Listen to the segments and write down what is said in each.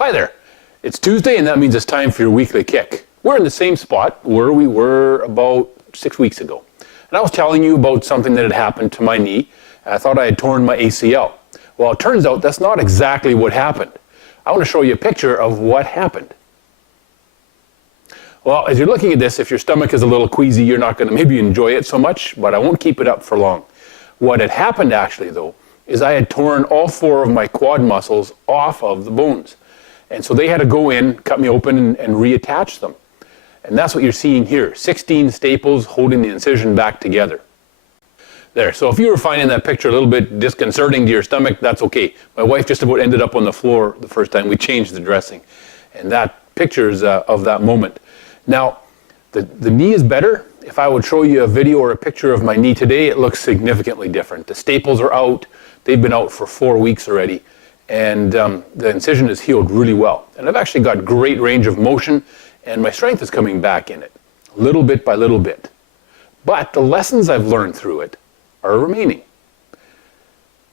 Hi there. It's Tuesday, and that means it's time for your weekly kick. We're in the same spot where we were about 6 weeks ago. And I was telling you about something that had happened to my knee. I thought I had torn my ACL. Well, it turns out that's not exactly what happened. I want to show you a picture of what happened. Well, as you're looking at this, if your stomach is a little queasy, you're not going to maybe enjoy it so much, but I won't keep it up for long. What had happened actually, though, is I had torn all 4 of my quad muscles off of the bones. And so they had to go in, cut me open, and reattach them. And that's what you're seeing here, 16 staples holding the incision back together. There, so if you were finding that picture a little bit disconcerting to your stomach, that's okay. My wife just about ended up on the floor the first time we changed the dressing. And that picture is of that moment. Now, the knee is better. If I would show you a video or a picture of my knee today, it looks significantly different. The staples are out. They've been out for 4 weeks already. And the incision is healed really well. And I've actually got great range of motion, and my strength is coming back in it, little bit by little bit. But the lessons I've learned through it are remaining.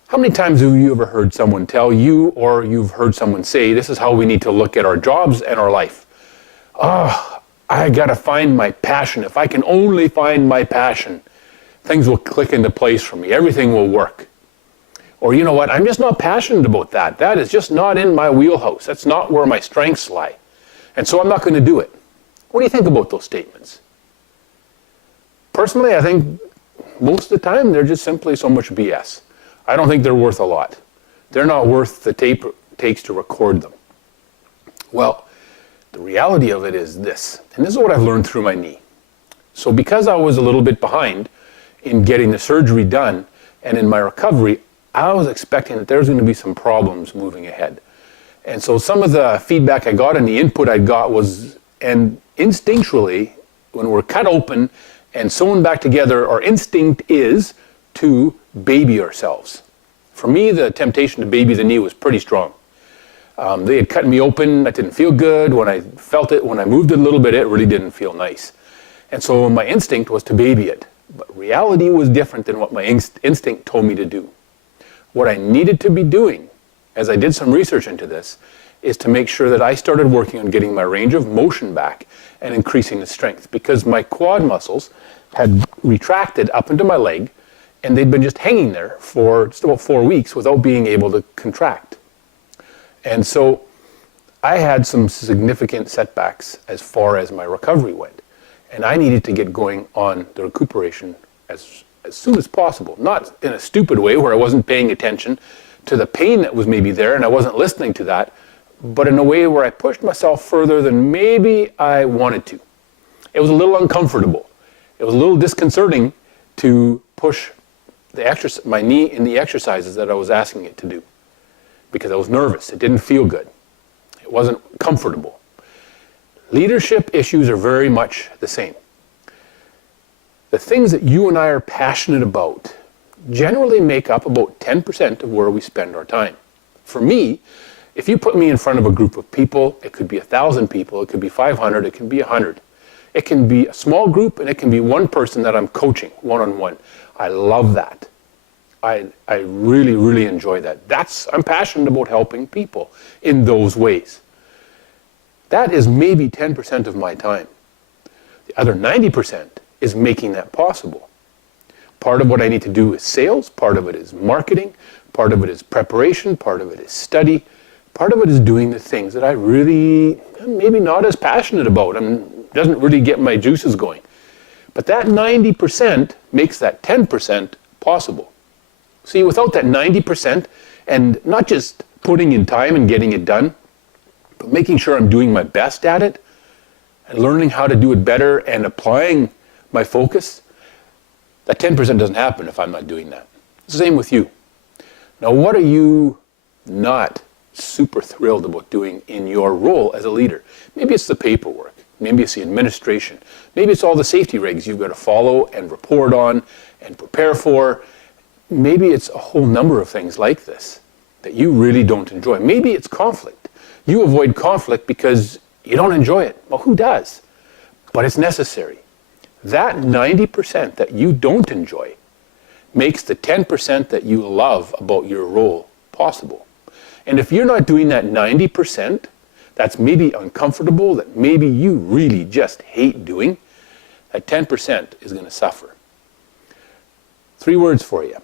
How many times have you ever heard someone tell you, or you've heard someone say, this is how we need to look at our jobs and our life? Oh, I gotta find my passion. If I can only find my passion, things will click into place for me. Everything will work. Or you know what, I'm just not passionate about that. That is just not in my wheelhouse. That's not where my strengths lie. And so I'm not going to do it. What do you think about those statements? Personally, I think most of the time they're just simply so much BS. I don't think they're worth a lot. They're not worth the tape it takes to record them. Well, the reality of it is this, and this is what I've learned through my knee. So because I was a little bit behind in getting the surgery done and in my recovery, I was expecting that there's going to be some problems moving ahead. And so some of the feedback I got and the input I got was, and instinctually, when we're cut open and sewn back together, our instinct is to baby ourselves. For me, the temptation to baby the knee was pretty strong. They had cut me open, that didn't feel good. When I felt it, when I moved it a little bit, it really didn't feel nice. And so my instinct was to baby it. But reality was different than what my instinct told me to do. What I needed to be doing, as I did some research into this, is to make sure that I started working on getting my range of motion back and increasing the strength, because my quad muscles had retracted up into my leg and they'd been just hanging there for just about 4 weeks without being able to contract. And so I had some significant setbacks as far as my recovery went, and I needed to get going on the recuperation as soon as possible, not in a stupid way where I wasn't paying attention to the pain that was maybe there and I wasn't listening to that, but in a way where I pushed myself further than maybe I wanted to. It was a little uncomfortable. It was a little disconcerting to push my knee in the exercises that I was asking it to do, because I was nervous. It didn't feel good. It wasn't comfortable. Leadership issues are very much the same. The things that you and I are passionate about generally make up about 10% of where we spend our time. For me, if you put me in front of a group of people, it could be 1,000 people, it could be 500, it can be 100. It can be a small group, and it can be one person that I'm coaching one-on-one. I love that. I really, really enjoy that. I'm passionate about helping people in those ways. That is maybe 10% of my time. The other 90% is making that possible. Part of what I need to do is sales, part of it is marketing, part of it is preparation, part of it is study, part of it is doing the things that I really maybe not as passionate about and doesn't really get my juices going. But that 90% makes that 10% possible. See, without that 90%, and not just putting in time and getting it done, but making sure I'm doing my best at it and learning how to do it better and applying my focus, that 10% doesn't happen if I'm not doing that. It's the same with you. Now, what are you not super thrilled about doing in your role as a leader? Maybe it's the paperwork. Maybe it's the administration. Maybe it's all the safety regs you've got to follow and report on and prepare for. Maybe it's a whole number of things like this that you really don't enjoy. Maybe it's conflict. You avoid conflict because you don't enjoy it. Well, who does? But it's necessary. That 90% that you don't enjoy makes the 10% that you love about your role possible. And if you're not doing that 90%, that's maybe uncomfortable, that maybe you really just hate doing, that 10% is going to suffer. 3 words for you.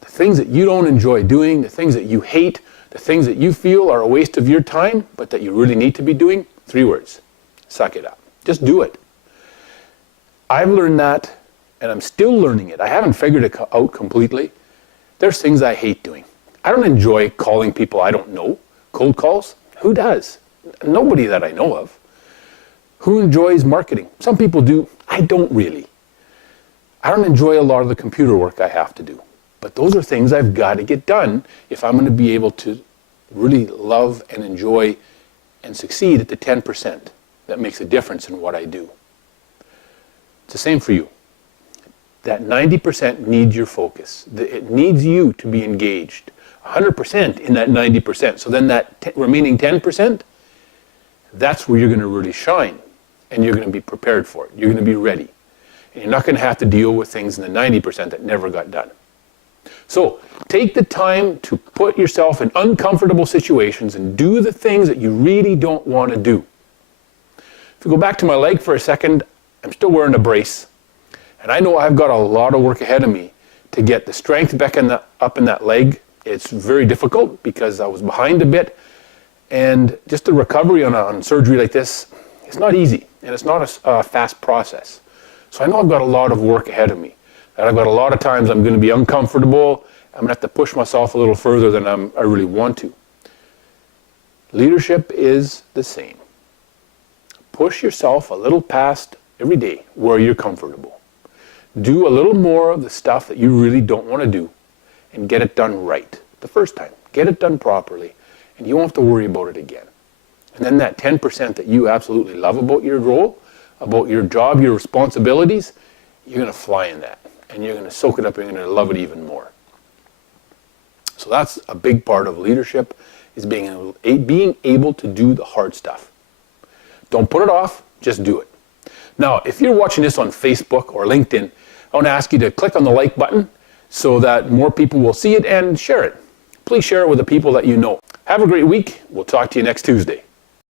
The things that you don't enjoy doing, the things that you hate, the things that you feel are a waste of your time, but that you really need to be doing, 3 words. Suck it up. Just do it. I've learned that, and I'm still learning it. I haven't figured it out completely. There's things I hate doing. I don't enjoy calling people I don't know. Cold calls? Who does? Nobody that I know of. Who enjoys marketing? Some people do. I don't really. I don't enjoy a lot of the computer work I have to do. But those are things I've got to get done if I'm going to be able to really love and enjoy and succeed at the 10% that makes a difference in what I do. It's the same for you. That 90% needs your focus. It needs you to be engaged 100% in that 90%. So then that remaining 10%, that's where you're going to really shine, and you're going to be prepared for it. You're going to be ready. And you're not going to have to deal with things in the 90% that never got done. So take the time to put yourself in uncomfortable situations and do the things that you really don't want to do. If we go back to my leg for a second, I'm still wearing a brace. And I know I've got a lot of work ahead of me to get the strength back up in that leg. It's very difficult because I was behind a bit. And just the recovery on surgery like this, it's not easy. And it's not a fast process. So I know I've got a lot of work ahead of me. And I've got a lot of times I'm going to be uncomfortable. I'm going to have to push myself a little further than I really want to. Leadership is the same. Push yourself a little past every day where you're comfortable. Do a little more of the stuff that you really don't want to do and get it done right the first time. Get it done properly and you won't have to worry about it again. And then that 10% that you absolutely love about your role, about your job, your responsibilities, you're going to fly in that. And you're going to soak it up and you're going to love it even more. So that's a big part of leadership, is being able to do the hard stuff. Don't put it off, just do it. Now, if you're watching this on Facebook or LinkedIn, I want to ask you to click on the like button so that more people will see it and share it. Please share it with the people that you know. Have a great week. We'll talk to you next Tuesday.